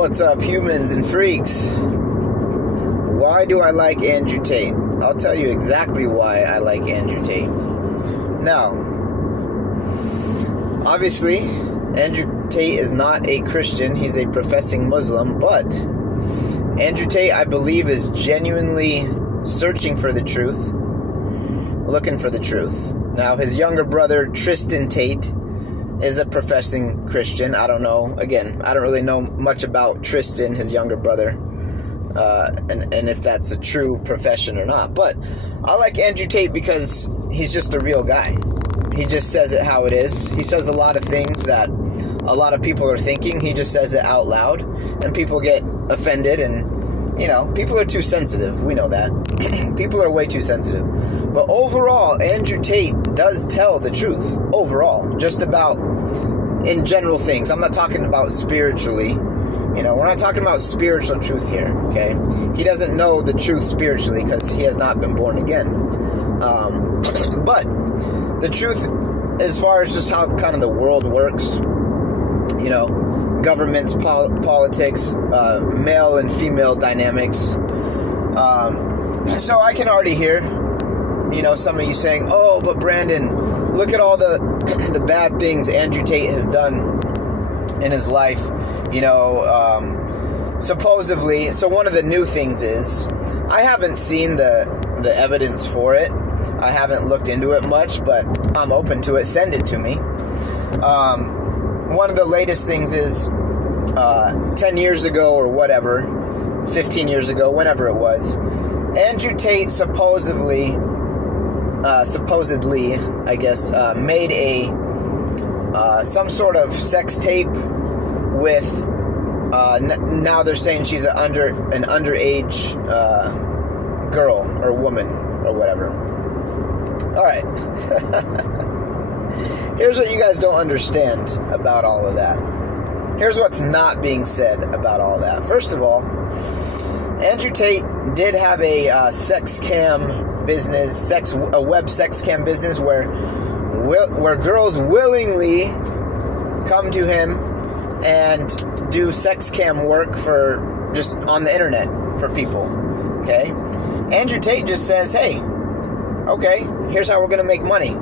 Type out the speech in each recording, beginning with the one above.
What's up, humans and freaks? Why do I like Andrew Tate? I'll tell you exactly why I like Andrew Tate. Now, obviously, Andrew Tate is not a Christian. He's a professing Muslim, but Andrew Tate, I believe, is genuinely searching for the truth, looking for the truth. Now, his younger brother, Tristan Tate, is a professing Christian. I don't know. Again, I don't really know much about Tristan, his younger brother, and if that's a true profession or not. But I like Andrew Tate because he's just a real guy. He just says it how it is. He says a lot of things that a lot of people are thinking. He just says it out loud, and people get offended, and, you know, people are too sensitive. We know that. People are way too sensitive. But overall, Andrew Tate does tell the truth. Overall, just about in general things. I'm not talking about spiritually. You know, we're not talking about spiritual truth here, okay? He doesn't know the truth spiritually because he has not been born again. But the truth, as far as just how kind of the world works, you know, governments, politics, male and female dynamics. So I can already hear, you know, some of you saying, "Oh, but Brandon, look at all the bad things Andrew Tate has done in his life." You know, supposedly. So one of the new things is, I haven't seen the evidence for it. I haven't looked into it much, but I'm open to it. Send it to me. One of the latest things is 10 years ago or whatever, 15 years ago, whenever it was, Andrew Tate supposedly, I guess, made a some sort of sex tape with, now they're saying she's an underage girl or woman or whatever. All right. Here's what you guys don't understand about all of that. Here's what's not being said about all that. First of all, Andrew Tate did have a sex cam business, a web sex cam business where girls willingly come to him and do sex cam work for just on the internet for people. Okay? Andrew Tate just says, "Hey, okay, here's how we're going to make money."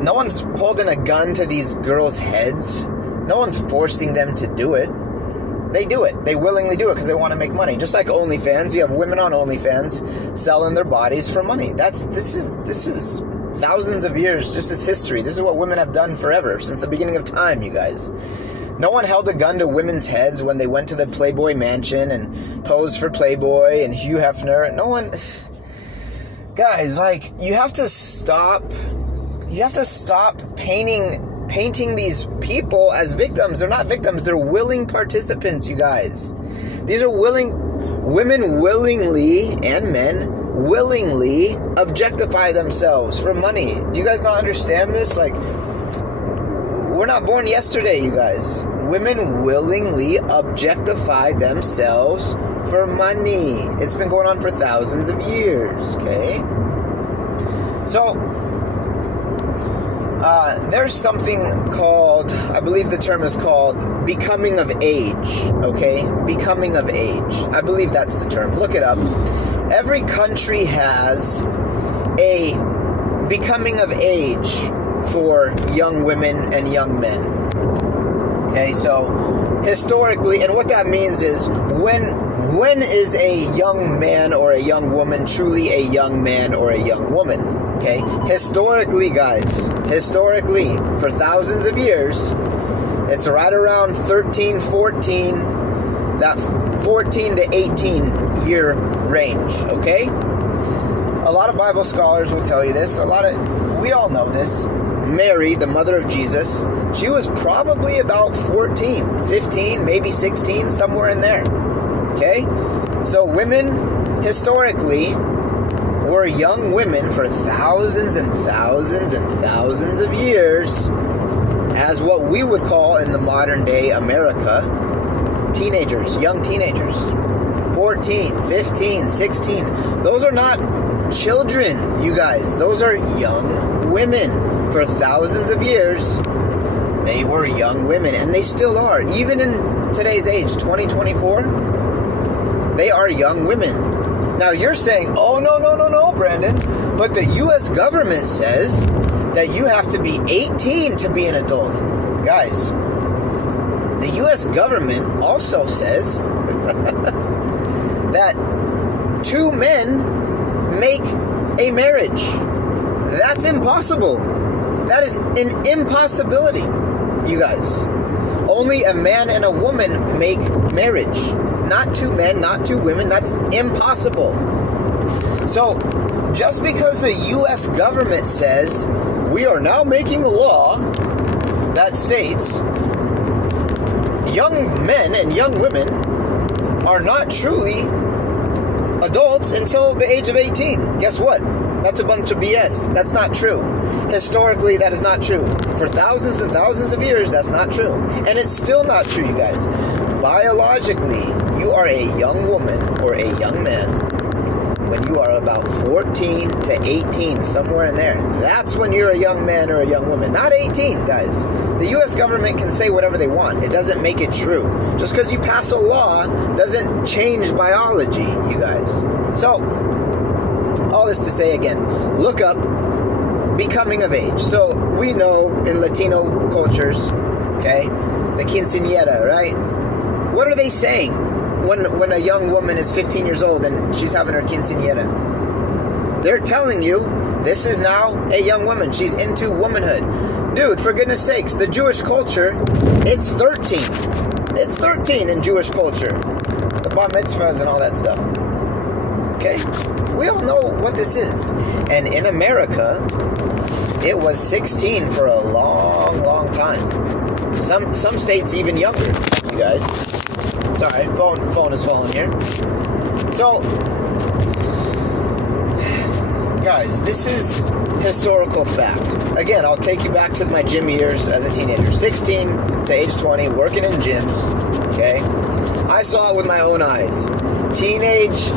No one's holding a gun to these girls' heads. No one's forcing them to do it. They do it. They willingly do it because they want to make money. Just like OnlyFans, you have women on OnlyFans selling their bodies for money. This is thousands of years. This is history. This is what women have done forever, since the beginning of time, you guys. No one held a gun to women's heads when they went to the Playboy Mansion and posed for Playboy and Hugh Hefner. No one... Guys, like, you have to stop painting these people as victims. They're not victims. They're willing participants, you guys. These are women willingly, and men willingly objectify themselves for money. Do you guys not understand this? Like, we're not born yesterday, you guys. Women willingly objectify themselves for money. It's been going on for thousands of years, okay? So, there's something called, I believe the term is called becoming of age, okay? Becoming of age. I believe that's the term. Look it up. Every country has a becoming of age for young women and young men. Okay, so historically, and what that means is when is a young man or a young woman truly a young man or a young woman? Okay, historically, guys, for thousands of years, it's right around 13, 14, that 14 to 18 year range, okay? A lot of Bible scholars will tell you this. We all know this. Mary, the mother of Jesus, she was probably about 14, 15, maybe 16, somewhere in there, okay? So women, historically, were young women for thousands and thousands and thousands of years as what we would call in the modern day America, teenagers, young teenagers, 14, 15, 16. Those are not children, you guys. Those are young women. For thousands of years, they were young women, and they still are. Even in today's age, 2024, they are young women. Now you're saying, oh, no, Brandon, but the U.S. government says that you have to be 18 to be an adult. Guys, the U.S. government also says that two men make a marriage. That's impossible. That is an impossibility, you guys. Only a man and a woman make marriage. Not two men, not two women. That's impossible. So, just because the U.S. government says we are now making a law that states young men and young women are not truly adults until the age of 18. Guess what? That's a bunch of BS. That's not true. Historically, that is not true. For thousands and thousands of years, that's not true. And it's still not true, you guys. Biologically, you are a young woman or a young man when you are about 14 to 18, somewhere in there. That's when you're a young man or a young woman. Not 18, guys. The U.S. government can say whatever they want. It doesn't make it true. Just because you pass a law doesn't change biology, you guys. So, all this to say again, look up becoming of age. So, we know in Latino cultures, okay, the quinceañera, right? What are they saying when a young woman is 15 years old and she's having her quinceañera? They're telling you this is now a young woman. She's into womanhood. Dude, for goodness sakes, the Jewish culture, it's 13. It's 13 in Jewish culture. The bar mitzvahs and all that stuff. Okay? We all know what this is. And in America, it was 16 for a long, long time. Some states even younger, you guys. Sorry, phone is falling here. So, guys, this is historical fact. Again, I'll take you back to my gym years as a teenager. 16 to age 20, working in gyms, okay? I saw it with my own eyes. Teenage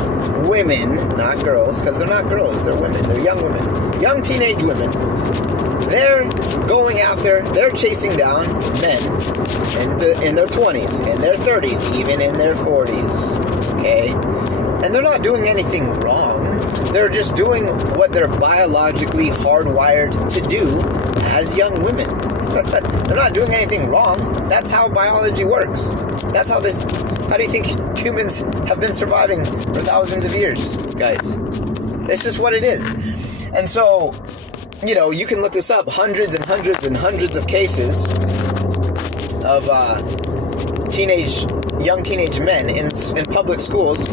women, not girls, because they're not girls, they're women. They're young women. Young teenage women. They're they're chasing down men in their 20s, in their 30s, even in their 40s, okay? And they're not doing anything wrong. They're just doing what they're biologically hardwired to do as young women. They're not doing anything wrong. That's how biology works. That's how do you think humans have been surviving for thousands of years, guys? It's just what it is. And so, you know, you can look this up. Hundreds and hundreds and hundreds of cases of young teenage men in public schools.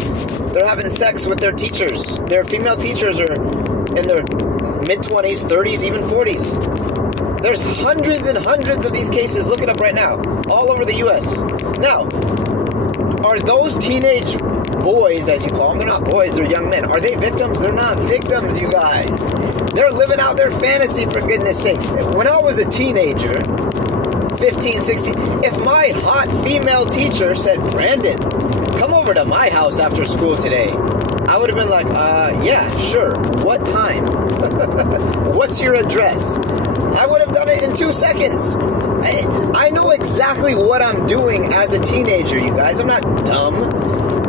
They're having sex with their teachers. Their female teachers are in their mid-20s, 30s, even 40s. There's hundreds and hundreds of these cases. Look it up right now. All over the U.S. Now, are those teenage boys, as you call them, they're not boys, they're young men. Are they victims? They're not victims, you guys. They're living out their fantasy, for goodness sakes. When I was a teenager, 15, 16, if my hot female teacher said, Brandon, come over to my house after school today, I would have been like, yeah, sure. What time? What's your address? I would have done it in 2 seconds. I know exactly what I'm doing as a teenager, you guys. I'm not dumb.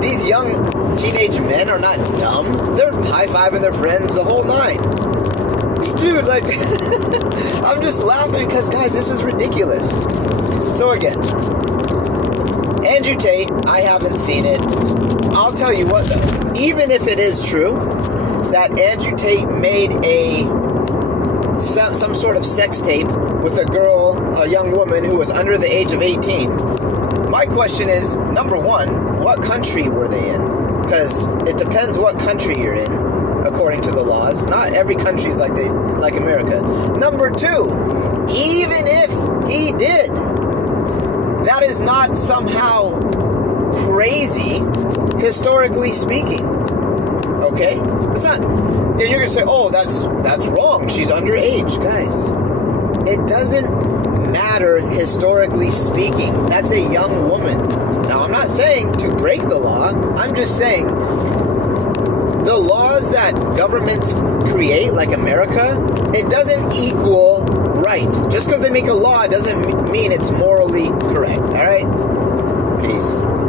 These young teenage men are not dumb. They're high-fiving their friends the whole nine. Dude, like, I'm just laughing because, guys, this is ridiculous. So, again, Andrew Tate, I haven't seen it. I'll tell you what, though. Even if it is true that Andrew Tate made some sort of sex tape with a girl, a young woman who was under the age of 18, my question is, number one, what country were they in? Because it depends what country you're in, according to the laws. Not every country is like America. Number two, even if he did, that is not somehow crazy, historically speaking. Okay? It's not. And you're going to say, oh, that's wrong. She's underage. Guys, it doesn't matter historically speaking. That's a young woman. Now, I'm not saying to break the law. I'm just saying the laws that governments create, like America, it doesn't equal right. Just because they make a law doesn't mean it's morally correct. All right? Peace.